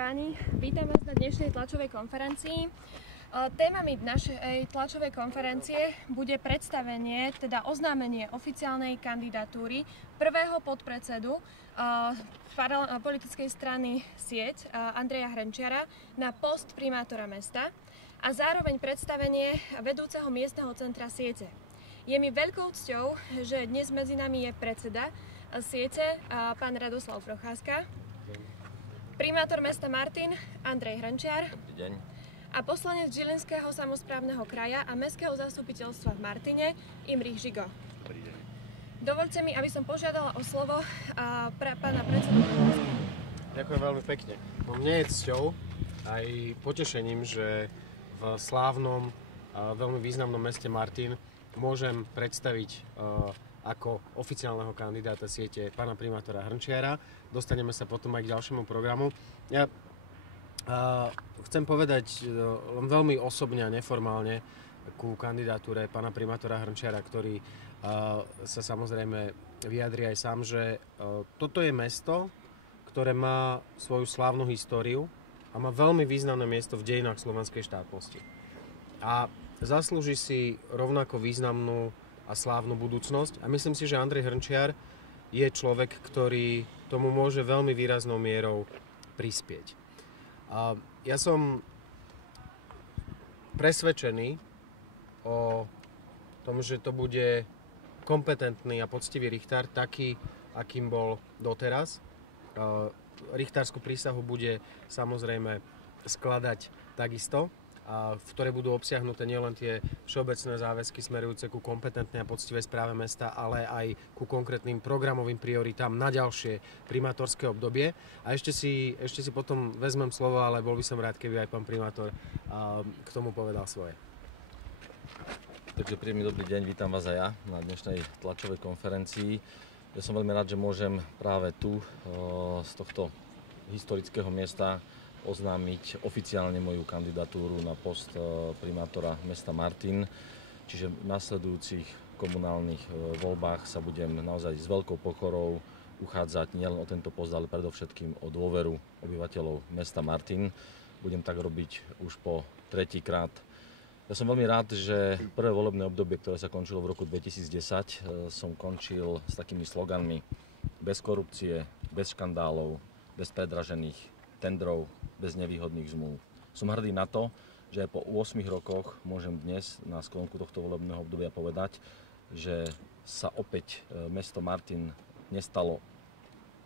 páni, vítam vás na dnešnej tlačovej konferencii. Témami našej tlačovej konferencie bude predstavenie, teda oznámenie oficiálnej kandidatúry prvého podpredsedu politickej strany Sieť Andreja Hrnčiara na post primátora mesta a zároveň predstavenie vedúceho miestneho centra Siete. Je mi veľkou cťou, že dnes medzi nami je predseda Siete, pán Radoslav Procházka, primátor mesta Martin Andrej Hrnčiar. Dobrý deň. A poslanec Žilinského samosprávneho kraja a mestského zastupiteľstva v Martine Imrich Žigo. Dobrý deň. Dovoľte mi, aby som požiadala o slovo pána predsedu Procházka. Ďakujem veľmi pekne. Mne je cťou aj potešením, že v slávnom a veľmi významnom meste Martin môžem predstaviť ako oficiálneho kandidáta Siete pána primátora Hrnčiara. Dostaneme sa potom aj k ďalšiemu programu. Ja chcem povedať len veľmi osobne a neformálne ku kandidatúre pána primátora Hrnčiara, ktorý sa samozrejme vyjadrí aj sám, že toto je mesto, ktoré má svoju slávnu históriu a má veľmi významné miesto v dejinách slovenskej štátnosti. A zaslúži si rovnako významnú a slávnu budúcnosť. A myslím si, že Andrej Hrnčiar je človek, ktorý tomu môže veľmi výraznou mierou prispieť. A ja som presvedčený o tom, že to bude kompetentný a poctivý richtár, taký, akým bol doteraz. Richtárskú prísahu bude samozrejme skladať takisto, v ktorej budú obsiahnuté nielen tie všeobecné záväzky smerujúce ku kompetentnej a poctivej správe mesta, ale aj ku konkrétnym programovým prioritám na ďalšie primátorské obdobie. A ešte si potom vezmem slovo, ale bol by som rád, keby aj pán primátor k tomu povedal svoje. Takže príjemný dobrý deň, vítam vás aj ja na dnešnej tlačovej konferencii. Ja som veľmi rád, že môžem práve tu z tohto historického miesta oznámiť oficiálne moju kandidatúru na post primátora mesta Martin. Čiže v nasledujúcich komunálnych voľbách sa budem naozaj s veľkou pokorou uchádzať nielen o tento post, ale predovšetkým o dôveru obyvateľov mesta Martin. Budem tak robiť už po tretíkrát. Ja som veľmi rád, že prvé volebné obdobie, ktoré sa končilo v roku 2010, som končil s takými sloganmi: bez korupcie, bez škandálov, bez predražených tendrov, bez nevýhodných zmluv. Som hrdý na to, že aj po 8 rokoch môžem dnes na sklonku tohto volebného obdobia povedať, že sa opäť mesto Martin nestalo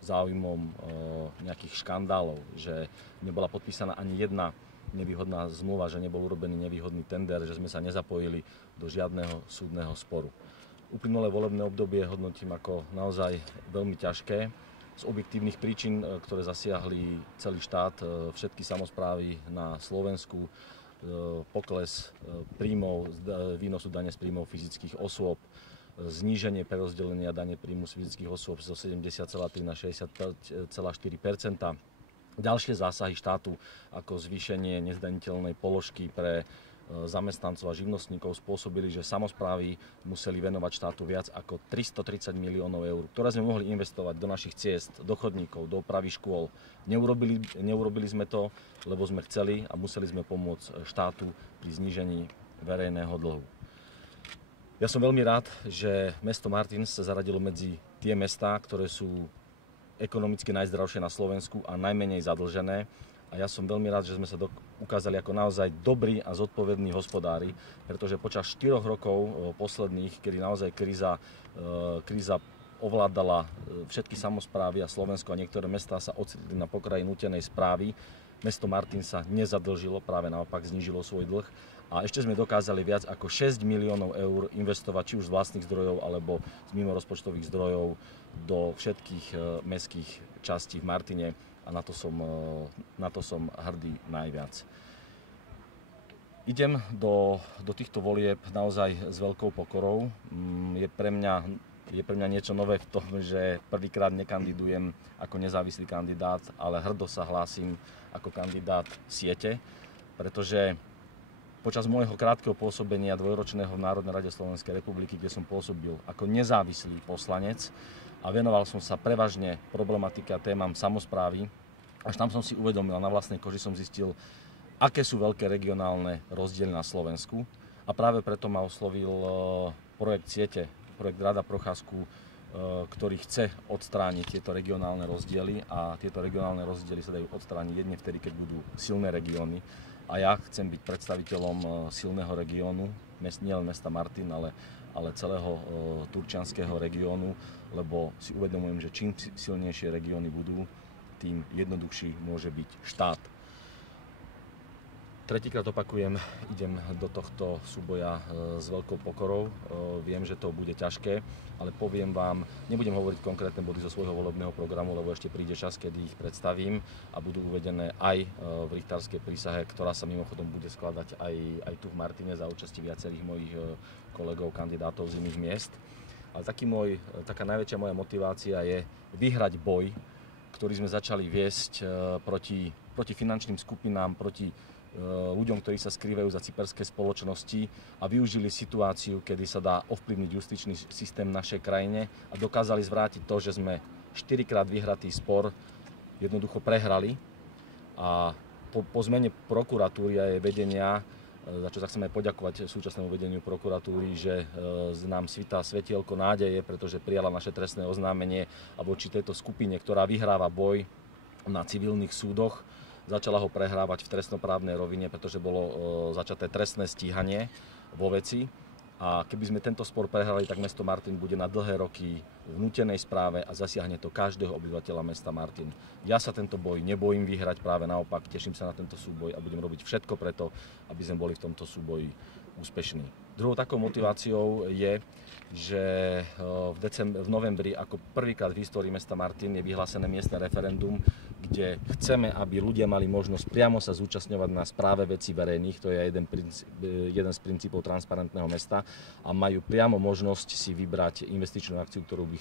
záujmom nejakých škandálov, že nebola podpísaná ani jedna nevýhodná zmluva, že nebol urobený nevýhodný tender, že sme sa nezapojili do žiadneho súdneho sporu. Uplynulé volebné obdobie hodnotím ako naozaj veľmi ťažké z objektívnych príčin, ktoré zasiahli celý štát, všetky samosprávy na Slovensku, pokles príjmov, výnosu dane z príjmov fyzických osôb, zníženie prerozdelenia dane príjmu z fyzických osôb zo 70,3 na 60,4 %. Ďalšie zásahy štátu, ako zvýšenie nezdaniteľnej položky pre zamestnancov a živnostníkov, spôsobili, že samosprávy museli venovať štátu viac ako 330 miliónov eur, ktoré sme mohli investovať do našich ciest, do chodníkov, do opravy škôl. Neurobili sme to, lebo sme chceli a museli sme pomôcť štátu pri znížení verejného dlhu. Ja som veľmi rád, že mesto Martin sa zaradilo medzi tie mestá, ktoré sú ekonomicky najzdravšie na Slovensku a najmenej zadlžené. A ja som veľmi rád, že sme sa ukázali ako naozaj dobrí a zodpovední hospodári, pretože počas 4 rokov posledných, kedy naozaj kríza ovládala všetky samosprávy a Slovensko a niektoré mestá sa ocitli na pokraji nútenej správy, mesto Martin sa nezadlžilo, práve naopak znížilo svoj dlh. A ešte sme dokázali viac ako 6 miliónov eur investovať či už z vlastných zdrojov alebo z mimorozpočtových zdrojov do všetkých mestských častí v Martine. A na to som hrdý najviac. Idem do týchto volieb naozaj s veľkou pokorou. Je pre mňa niečo nové v tom, že prvýkrát nekandidujem ako nezávislý kandidát, ale hrdo sa hlásim ako kandidát Siete, pretože počas môjho krátkeho pôsobenia dvojročného v Národnej rade Slovenskej republiky, kde som pôsobil ako nezávislý poslanec a venoval som sa prevažne problematike a témam samosprávy Až tam som si uvedomil, na vlastnej koži som zistil, aké sú veľké regionálne rozdiely na Slovensku. A práve preto ma oslovil projekt siete, projekt Rada Procházku, ktorý chce odstrániť tieto regionálne rozdiely, a tieto regionálne rozdiely sa dajú odstrániť jedine vtedy, keď budú silné regióny. A ja chcem byť predstaviteľom silného regiónu, nielen mesta Martin, ale celého turčianskeho regiónu, lebo si uvedomujem, že čím silnejšie regióny budú, tým jednoduchší môže byť štát. Tretíkrát opakujem, idem do tohto súboja s veľkou pokorou. Viem, že to bude ťažké, ale poviem vám, nebudem hovoriť konkrétne body zo svojho volebného programu, lebo ešte príde čas, kedy ich predstavím a budú uvedené aj v richtárskej prísahe, ktorá sa mimochodom bude skladať aj tu v Martine za účasti viacerých mojich kolegov, kandidátov z iných miest. Ale taká najväčšia moja motivácia je vyhrať boj, ktorý sme začali viesť proti finančným skupinám, proti ľuďom, ktorí sa skrývajú za cyperské spoločnosti a využili situáciu, kedy sa dá ovplyvniť justičný systém v našej krajine a dokázali zvrátiť to, že sme 4-krát vyhratý spor jednoducho prehrali. A po zmene prokuratúry a jej vedenia, za čo sa chceme poďakovať súčasnému vedeniu prokuratúry, že nám svitá svetielko nádeje, pretože prijala naše trestné oznámenie a voči tejto skupine, ktorá vyhráva boj na civilných súdoch, začala ho prehrávať v trestnoprávnej rovine, pretože bolo začaté trestné stíhanie vo veci. A keby sme tento spor prehrali, tak mesto Martin bude na dlhé roky v nútenej správe a zasiahne to každého obyvateľa mesta Martin. Ja sa tento boj nebojím vyhrať, práve naopak, teším sa na tento súboj a budem robiť všetko preto, aby sme boli v tomto súboji úspešní. Druhou takou motiváciou je, že v novembri ako prvýkrát v histórii mesta Martin je vyhlásené miestne referendum, kde chceme, aby ľudia mali možnosť priamo sa zúčastňovať na správe vecí verejných, to je jeden z princípov transparentného mesta, a majú priamo možnosť si vybrať investičnú akciu, ktorú by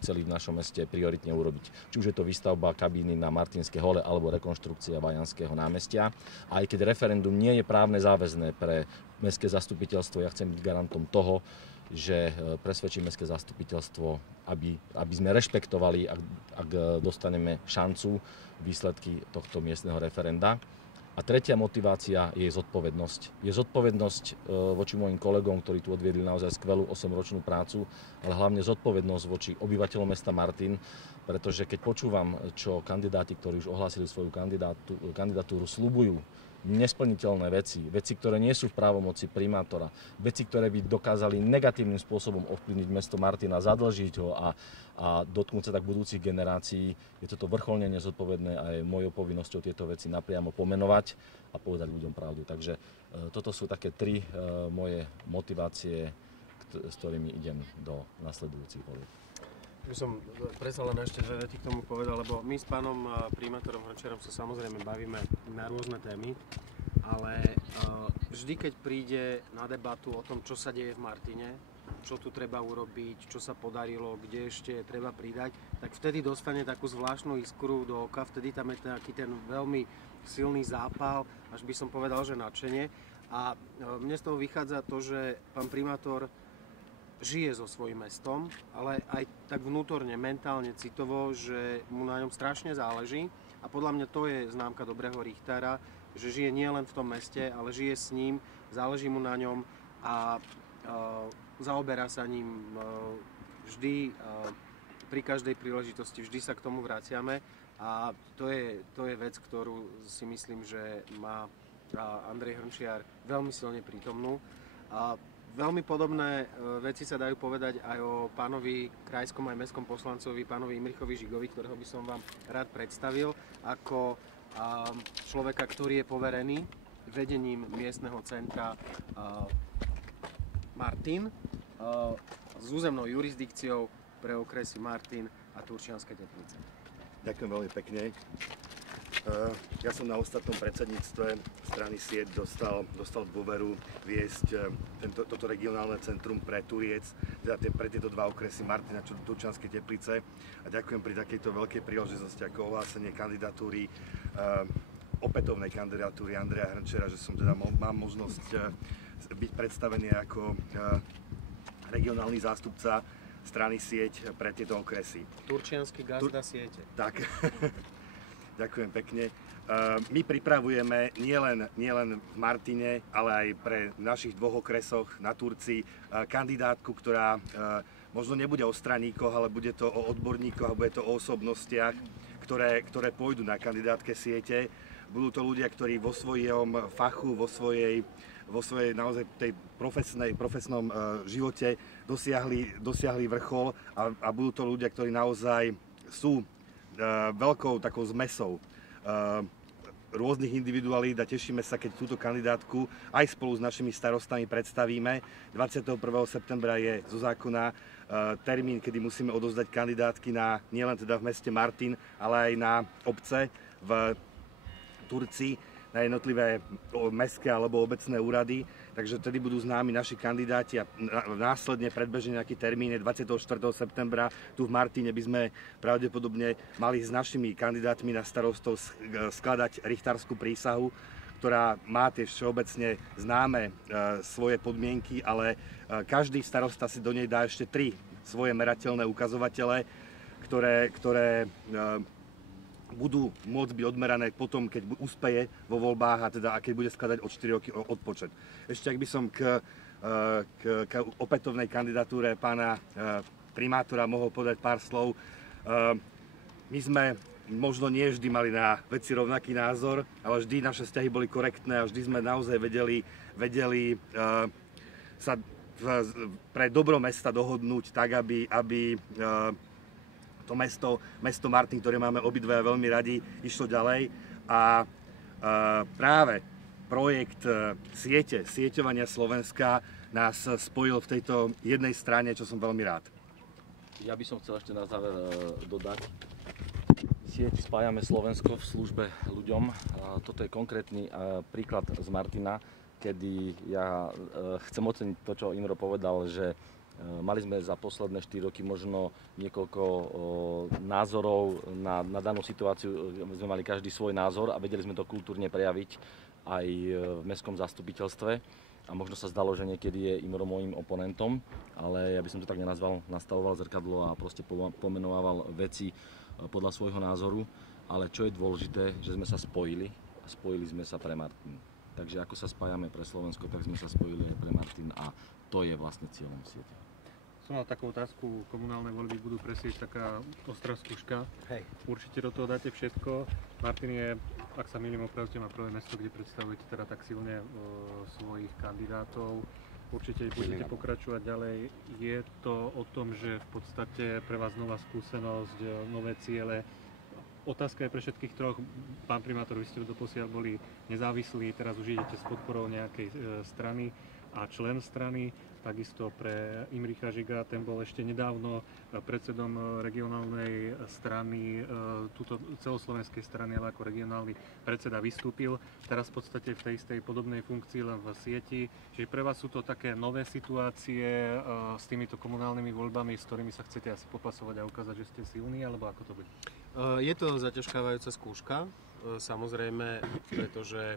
chceli v našom meste prioritne urobiť. Či už je to výstavba kabíny na Martinskej hole alebo rekonštrukcia Vajanského námestia. A aj keď referendum nie je právne záväzné pre mestské zastupiteľstvo, ja chcem byť garantom toho, že presvedčí mestské zastupiteľstvo, aby sme rešpektovali, ak dostaneme šancu, výsledky tohto miestneho referenda. A tretia motivácia je zodpovednosť. Je zodpovednosť voči mojim kolegom, ktorí tu odviedli naozaj skvelú 8-ročnú prácu, ale hlavne zodpovednosť voči obyvateľom mesta Martin, pretože keď počúvam, čo kandidáti, ktorí už ohlásili svoju kandidatúru, sľubujú, nesplniteľné veci, ktoré nie sú v právomoci primátora, veci, ktoré by dokázali negatívnym spôsobom ovplyvniť mesto Martina, zadlžiť ho a dotknúť sa tak budúcich generácií, je toto vrcholne nezodpovedné a je mojou povinnosťou tieto veci napriamo pomenovať a povedať ľuďom pravdu. Takže toto sú také tri moje motivácie, s ktorými idem do nasledujúcich volieb. By som predsa len ešte dve vety k tomu povedal, lebo my s pánom primátorom Hrnčiarom sa samozrejme bavíme na rôzne témy, ale vždy, keď príde na debatu o tom, čo sa deje v Martine, čo tu treba urobiť, čo sa podarilo, kde ešte treba pridať, tak vtedy dostane takú zvláštnu iskru do oka, vtedy tam je taký ten veľmi silný zápal, až by som povedal, že nadšenie. A mne z toho vychádza to, že pán primátor žije so svojím mestom, ale aj tak vnútorne, mentálne, citovo, že mu na ňom strašne záleží. A podľa mňa to je známka dobrého richtára, že žije nielen v tom meste, ale žije s ním, záleží mu na ňom a zaoberá sa ním vždy, pri každej príležitosti, vždy sa k tomu vraciame. A to je vec, ktorú si myslím, že má Andrej Hrnčiar veľmi silne prítomnú. Veľmi podobné veci sa dajú povedať aj o pánovi krajskom aj mestskom poslancovi, pánovi Imrichovi Žigovi, ktorého by som vám rád predstavil ako človeka, ktorý je poverený vedením miestneho centra Martin s územnou jurisdikciou pre okresy Martin a Turčianske Teplice. Ďakujem veľmi pekne. Ja som na ostatnom predsedníctve strany SIET dostal dôveru viesť toto regionálne centrum pre Turiec, teda pre tieto dva okresy Martin a Turčianske Teplice. A ďakujem pri takejto veľkej príležitosti ako ohlásenie kandidatúry, opätovnej kandidatúry Andreja Hrnčiara, že som teda mám možnosť byť predstavený ako regionálny zástupca strany SIET pre tieto okresy. Turčiansky gazda siete. Tak. Ďakujem pekne. My pripravujeme nielen v Martine, ale aj pre našich dvoch okresoch na Turci kandidátku, ktorá možno nebude o straníkoch, ale bude to o odborníkoch a bude to o osobnostiach, ktoré pôjdu na kandidátke siete. Budú to ľudia, ktorí vo svojom fachu, vo svojej naozaj tej profesnom živote dosiahli vrchol a budú to ľudia, ktorí naozaj sú veľkou takou zmesou rôznych individualít a tešíme sa, keď túto kandidátku aj spolu s našimi starostami predstavíme. 21. septembra je zo zákona termín, kedy musíme odovzdať kandidátky nielen teda v meste Martin, ale aj na obce v Turci, na jednotlivé mestské alebo obecné úrady. Takže vtedy budú známi naši kandidáti a následne predbežne nejaký termín 24. septembra tu v Martine by sme pravdepodobne mali s našimi kandidátmi na starostov skladať richtárskú prísahu, ktorá má tie všeobecne známe svoje podmienky, ale každý starosta si do nej dá ešte 3 svoje merateľné ukazovatele, ktoré budú môcť byť odmerané potom, keď úspeje vo voľbách a keď bude skladať od 4 roky odpočet. Ešte ak by som k opätovnej kandidatúre pána primátora mohol povedať pár slov. My sme možno nie vždy mali na veci rovnaký názor, ale vždy naše vzťahy boli korektné a vždy sme naozaj vedeli sa pre dobro mesta dohodnúť tak, aby to mesto Martin, ktoré máme obidve veľmi radi, išlo ďalej a práve projekt sieťovania Slovenska nás spojil v tejto jednej strane, čo som veľmi rád. Ja by som chcel ešte na záver dodať. Sieť Spájame Slovensko v službe ľuďom. Toto je konkrétny príklad z Martina, kedy ja chcem oceniť to, čo Imro povedal, že mali sme za posledné 4 roky možno niekoľko názorov na danú situáciu. Sme mali každý svoj názor a vedeli sme to kultúrne prejaviť aj v mestskom zastupiteľstve. A možno sa zdalo, že niekedy je Imro môjim oponentom, ale ja by som to tak nenazval, nastavoval zrkadlo a proste pomenovával veci podľa svojho názoru. Ale čo je dôležité, že sme sa spojili a spojili sme sa pre Martin. Takže ako sa spájame pre Slovensko, tak sme sa spojili aj pre Martin a to je vlastne cieľom siete. Som mal takú otázku, komunálne voľby budú presieť taká ostrá skúška. Hej. Určite do toho dáte všetko. Martin je, ak sa mýlim, opravte ma, prvé mesto, kde predstavujete teda tak silne svojich kandidátov. Určite budete pokračovať ďalej. Je to o tom, že v podstate pre vás nová skúsenosť, nové ciele. Otázka je pre všetkých troch. Pán primátor, vy ste doposiaľ boli nezávislí, teraz už idete s podporou nejakej strany a člen strany. Takisto pre Imricha Žiga, ten bol ešte nedávno predsedom regionálnej strany, túto celoslovenskej strany, ale ako regionálny predseda vystúpil. Teraz v podstate v tej istej podobnej funkcii, len v sieti. Čiže pre vás sú to také nové situácie s týmito komunálnymi voľbami, s ktorými sa chcete asi popasovať a ukázať, že ste silní, alebo ako to bude? Je to zaťažkávajúca skúška, samozrejme, pretože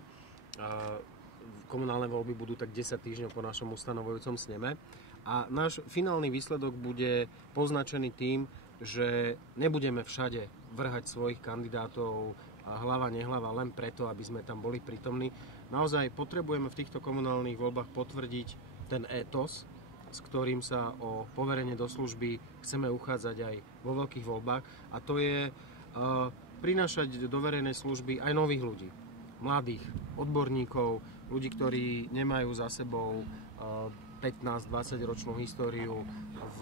komunálne voľby budú tak 10 týždňov po našom ustanovujúcom sneme a náš finálny výsledok bude poznačený tým, že nebudeme všade vrhať svojich kandidátov hlava nehlava len preto, aby sme tam boli prítomní. Naozaj potrebujeme v týchto komunálnych voľbách potvrdiť ten étos, s ktorým sa o poverenie do služby chceme uchádzať aj vo veľkých voľbách, a to je prinášať do verejnej služby aj nových ľudí, mladých, odborníkov, ľudí, ktorí nemajú za sebou 15-20 ročnú históriu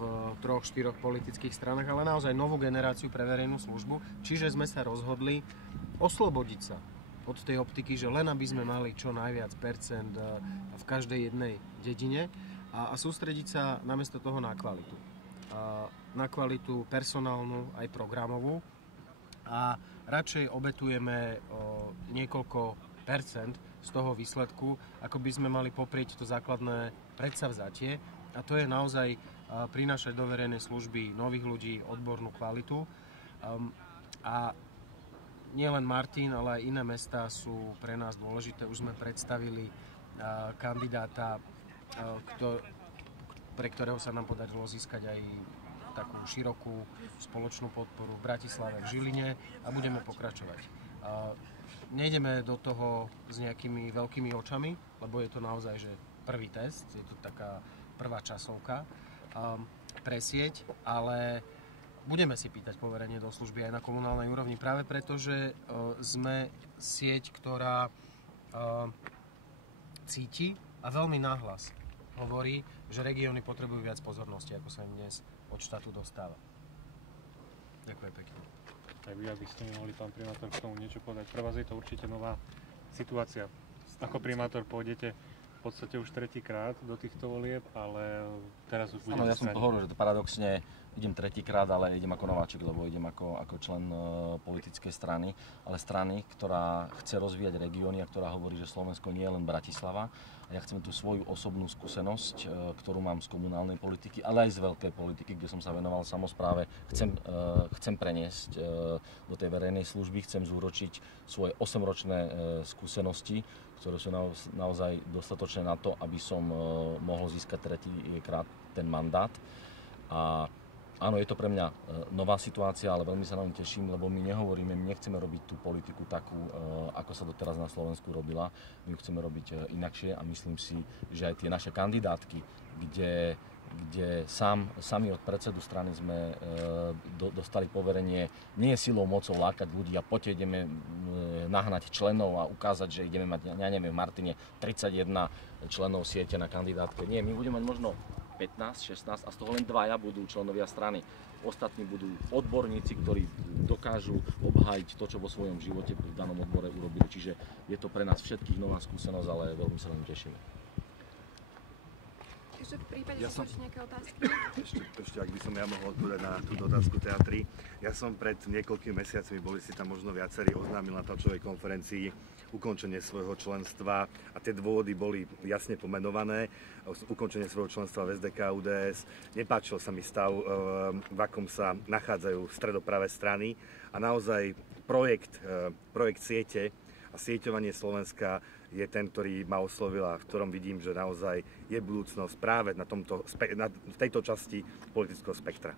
v 3-4 politických stranách, ale naozaj novú generáciu pre verejnú službu. Čiže sme sa rozhodli oslobodiť sa od tej optiky, že len aby sme mali čo najviac percent v každej jednej dedine a sústrediť sa namiesto toho na kvalitu. Na kvalitu personálnu aj programovú a radšej obetujeme niekoľko percent z toho výsledku, ako by sme mali poprieť to základné predsavzatie, a to je naozaj prinášať do verejnej služby nových ľudí, odbornú kvalitu. A nielen Martin, ale aj iné mestá sú pre nás dôležité. Už sme predstavili kandidáta, pre ktorého sa nám podarilo získať aj takú širokú spoločnú podporu v Bratislave, v Žiline, a budeme pokračovať. Nejdeme do toho s nejakými veľkými očami, lebo je to naozaj že prvý test, je to taká prvá časovka pre sieť, ale budeme si pýtať poverenie do služby aj na komunálnej úrovni, práve preto, že sme sieť, ktorá cíti a veľmi nahlas hovorí, že regióny potrebujú viac pozornosti, ako sa im dnes od štátu dostáva. Ďakujem pekne. Aj vy, aby ste mi mohli, pán primátor, k tomu niečo povedať. Pre vás je to určite nová situácia. Ako primátor pôjdete v podstate už tretíkrát do týchto volieb, ale teraz už budete... Áno, ja som to hovoril, že to paradoxne idem tretíkrát, ale idem ako nováčik, lebo idem ako člen politickej strany, ale strany, ktorá chce rozvíjať regióny a ktorá hovorí, že Slovensko nie je len Bratislava. A ja chcem tú svoju osobnú skúsenosť, ktorú mám z komunálnej politiky, ale aj z veľkej politiky, kde som sa venoval samospráve, chcem preniesť do tej verejnej služby, chcem zúročiť svoje 8-ročné skúsenosti, ktoré sú naozaj dostatočné na to, aby som mohol získať tretíkrát ten mandát. A áno, je to pre mňa nová situácia, ale veľmi sa na ňu teším, lebo my nechceme robiť tú politiku takú, ako sa doteraz na Slovensku robila. My ju chceme robiť inakšie a myslím si, že aj tie naše kandidátky, kde sami od predsedu strany sme dostali poverenie, nie je silou mocou lákať ľudí a poďte ideme nahnať členov a ukázať, že ideme mať, ja neviem, v Martine 31 členov siete na kandidátke. Nie, my budeme mať možno 15, 16 a z toho len 2 budú členovia strany. Ostatní budú odborníci, ktorí dokážu obhájiť to, čo vo svojom živote v danom odbore urobili. Čiže je to pre nás všetkých nová skúsenosť, ale veľmi sa nám tešíme. Ešte v prípade, že sú nejaké otázky? Ešte, ak by som ja mohol odpovedať na túto otázku teatri. Ja som pred niekoľkými mesiacmi, boli si tam možno viacerí, oznámil na tlačovej konferencii ukončenie svojho členstva a tie dôvody boli jasne pomenované. Ukončenie svojho členstva v SDK UDS. Nepáčil sa mi stav, v akom sa nachádzajú stredopravé strany a naozaj projekt siete a sieťovanie Slovenska je ten, ktorý ma oslovil a v ktorom vidím, že naozaj je budúcnosť práve v tejto časti politického spektra.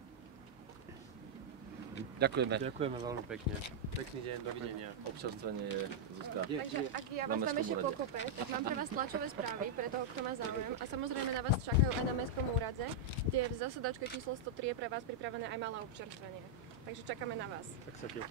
Ďakujeme. Ďakujeme veľmi pekne. Pekný deň, dovidenia. Občerstvenie je Zuzka. Takže ak ja vás tam ešte pokope, tak mám pre vás tlačové správy, pre toho, kto má záujem. A samozrejme na vás čakajú aj na Mestskom úrade, kde v zasadačke číslo 103 je pre vás pripravené aj malé občerstvenie. Takže čakáme na vás. Tak sa tiež